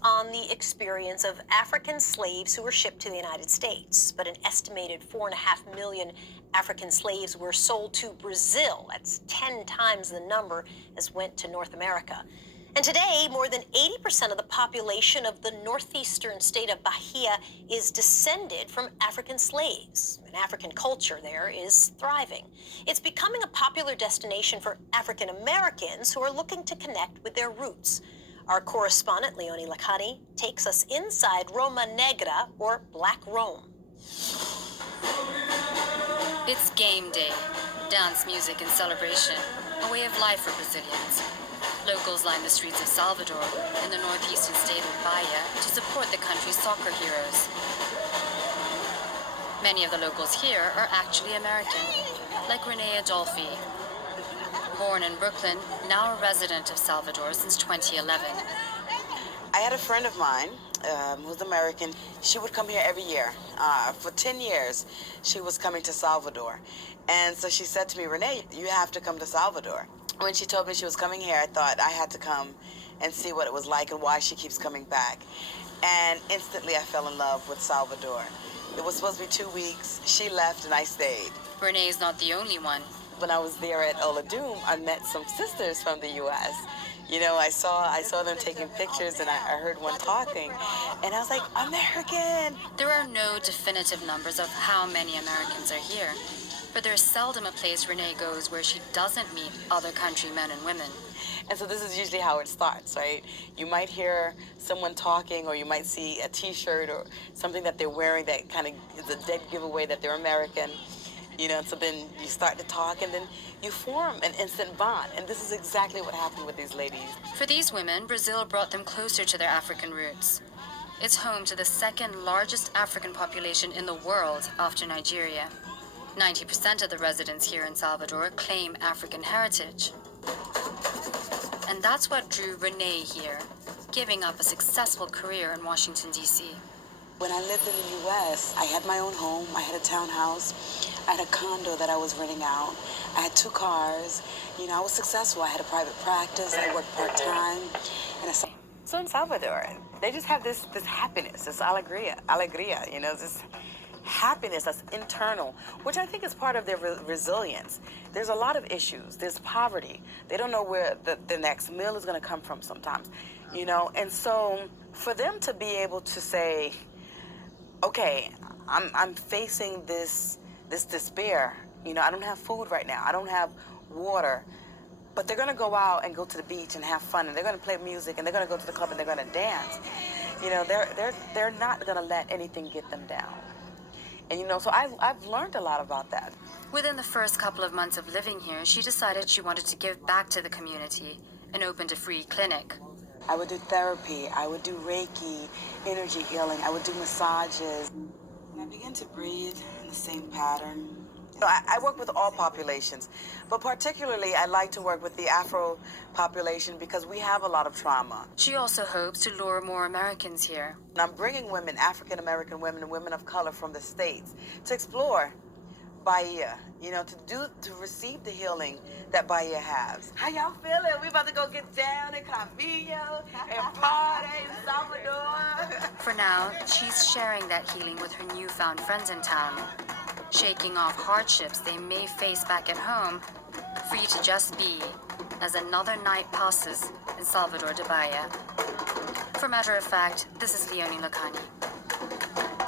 On the experience of African slaves who were shipped to the United States. But an estimated 4.5 million African slaves were sold to Brazil. That's 10 times the number as went to North America. And today, more than 80% of the population of the northeastern state of Bahia is descended from African slaves. And African culture there is thriving. It's becoming a popular destination for African Americans who are looking to connect with their roots. Our correspondent, Leonie Lacani, takes us inside Roma Negra, or Black Rome. It's game day. Dance, music, and celebration. A way of life for Brazilians. Locals line the streets of Salvador in the northeastern state of Bahia to support the country's soccer heroes. Many of the locals here are actually American, like Renee Adolfi. Born in Brooklyn, now a resident of Salvador since 2011. I had a friend of mine who's American. She would come here every year. For 10 years, she was coming to Salvador. And so she said to me, Renee, you have to come to Salvador. When she told me she was coming here, I thought I had to come and see what it was like and why she keeps coming back. And instantly I fell in love with Salvador. It was supposed to be 2 weeks. She left and I stayed. Renee's not the only one. When I was there at Oladoom, I met some sisters from the U.S. You know, I saw them taking pictures and I heard one talking. And I was like, American! There are no definitive numbers of how many Americans are here. But there's seldom a place Renee goes where she doesn't meet other countrymen and women. And so this is usually how it starts, right? You might hear someone talking, or you might see a T-shirt or something that they're wearing that kind of is a dead giveaway that they're American. You know, so then you start to talk, and then you form an instant bond. And this is exactly what happened with these ladies. For these women, Brazil brought them closer to their African roots. It's home to the second largest African population in the world after Nigeria. 90% of the residents here in Salvador claim African heritage. And that's what drew Renee here, giving up a successful career in Washington, D.C. When I lived in the U.S., I had my own home. I had a townhouse. I had a condo that I was renting out. I had 2 cars. You know, I was successful. I had a private practice. I worked part-time. So in Salvador, they just have this happiness, this alegria, you know, this happiness that's internal, which I think is part of their resilience. There's a lot of issues. There's poverty. They don't know where the next meal is going to come from sometimes, you know. And so for them to be able to say, okay, I'm facing this despair. You know, I don't have food right now. I don't have water. But they're going to go out and go to the beach and have fun, and they're going to play music, and they're going to go to the club, and they're going to dance. You know, they're not going to let anything get them down. And, you know, so I've learned a lot about that. Within the first couple of months of living here, she decided she wanted to give back to the community and opened a free clinic. I would do therapy. I would do Reiki, energy healing. I would do massages. And I began to breathe in the same pattern. I work with all populations, but particularly I like to work with the Afro population because we have a lot of trauma. She also hopes to lure more Americans here. And I'm bringing women, African-American women and women of color from the States to explore Bahia, you know, to receive the healing that Bahia has. How y'all feeling? We about to go get down in Camillo and party in Salvador. For now, she's sharing that healing with her newfound friends in town, shaking off hardships they may face back at home, free to just be, as another night passes in Salvador de Bahia. For matter of fact, this is Leonie Lacani.